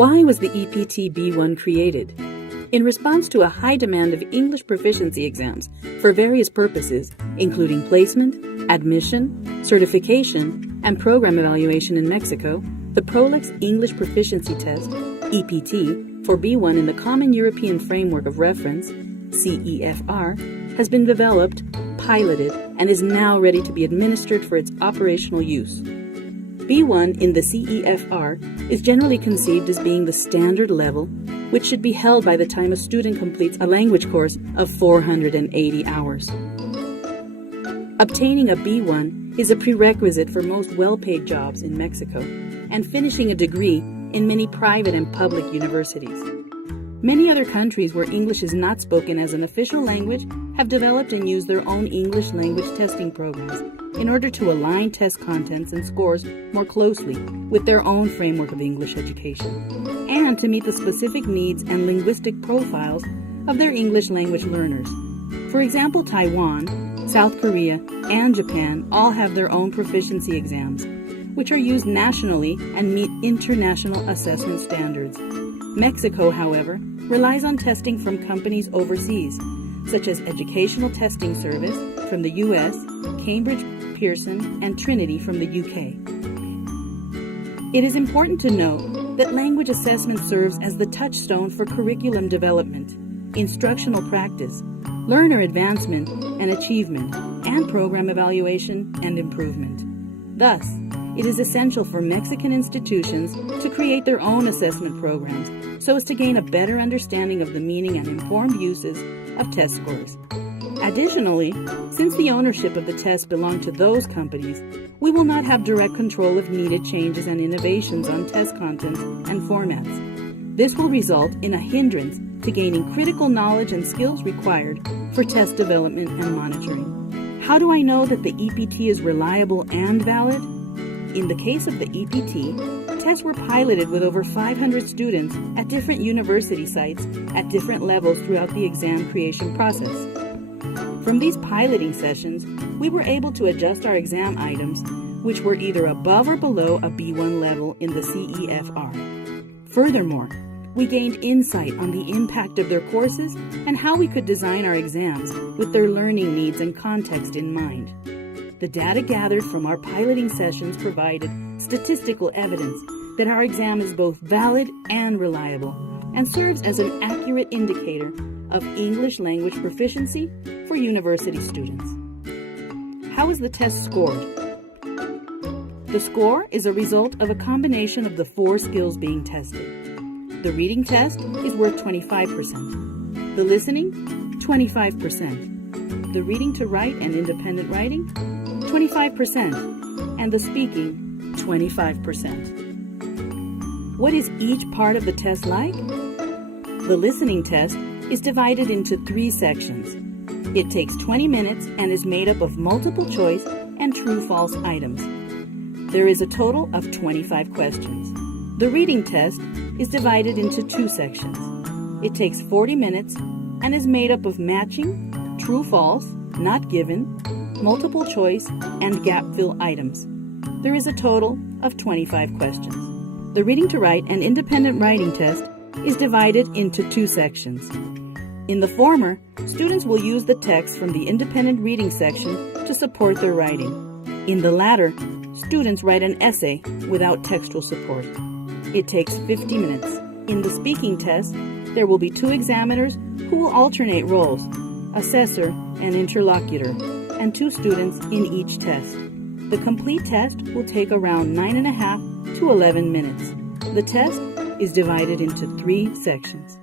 Why was the EPT B1 created? In response to a high demand of English proficiency exams for various purposes, including placement, admission, certification, and program evaluation in Mexico, the Prolix English Proficiency Test, EPT, for B1 in the Common European Framework of Reference, CEFR, has been developed, piloted, and is now ready to be administered for its operational use. B1 in the CEFR is generally conceived as being the standard level, which should be held by the time a student completes a language course of 480 hours. Obtaining a B1 is a prerequisite for most well-paid jobs in Mexico and finishing a degree in many private and public universities. Many other countries where English is not spoken as an official language have developed and used their own English language testing programs in order to align test contents and scores more closely with their own framework of English education, and to meet the specific needs and linguistic profiles of their English language learners. For example, Taiwan, South Korea, and Japan all have their own proficiency exams, which are used nationally and meet international assessment standards. Mexico, however, relies on testing from companies overseas, such as Educational Testing Service from the US, Cambridge, Pearson, and Trinity from the UK. It is important to note that language assessment serves as the touchstone for curriculum development, instructional practice, learner advancement and achievement, and program evaluation and improvement. Thus, it is essential for Mexican institutions to create their own assessment programs so as to gain a better understanding of the meaning and informed uses of test scores. Additionally, since the ownership of the test belongs to those companies, we will not have direct control of needed changes and innovations on test content and formats. This will result in a hindrance to gaining critical knowledge and skills required for test development and monitoring. How do I know that the EPT is reliable and valid? In the case of the EPT, tests were piloted with over 500 students at different university sites at different levels throughout the exam creation process. From these piloting sessions, we were able to adjust our exam items, which were either above or below a B1 level in the CEFR. Furthermore, we gained insight on the impact of their courses and how we could design our exams with their learning needs and context in mind. The data gathered from our piloting sessions provided statistical evidence that our exam is both valid and reliable and serves as an accurate indicator of English language proficiency for university students. How is the test scored? The score is a result of a combination of the 4 skills being tested. The reading test is worth 25%, the listening, 25%, the reading to write and independent writing, 25%, and the speaking, 25%. What is each part of the test like? The listening test is divided into 3 sections. It takes 20 minutes and is made up of multiple choice and true-false items. There is a total of 25 questions. The reading test is divided into 2 sections. It takes 40 minutes and is made up of matching, true-false, not given, multiple choice, and gap-fill items. There is a total of 25 questions. The reading to write and independent writing test is divided into 2 sections. In the former, students will use the text from the independent reading section to support their writing. In the latter, students write an essay without textual support. It takes 50 minutes. In the speaking test, there will be 2 examiners who will alternate roles, assessor and interlocutor, and 2 students in each test. The complete test will take around 9.5 to 11 minutes. The test is divided into 3 sections.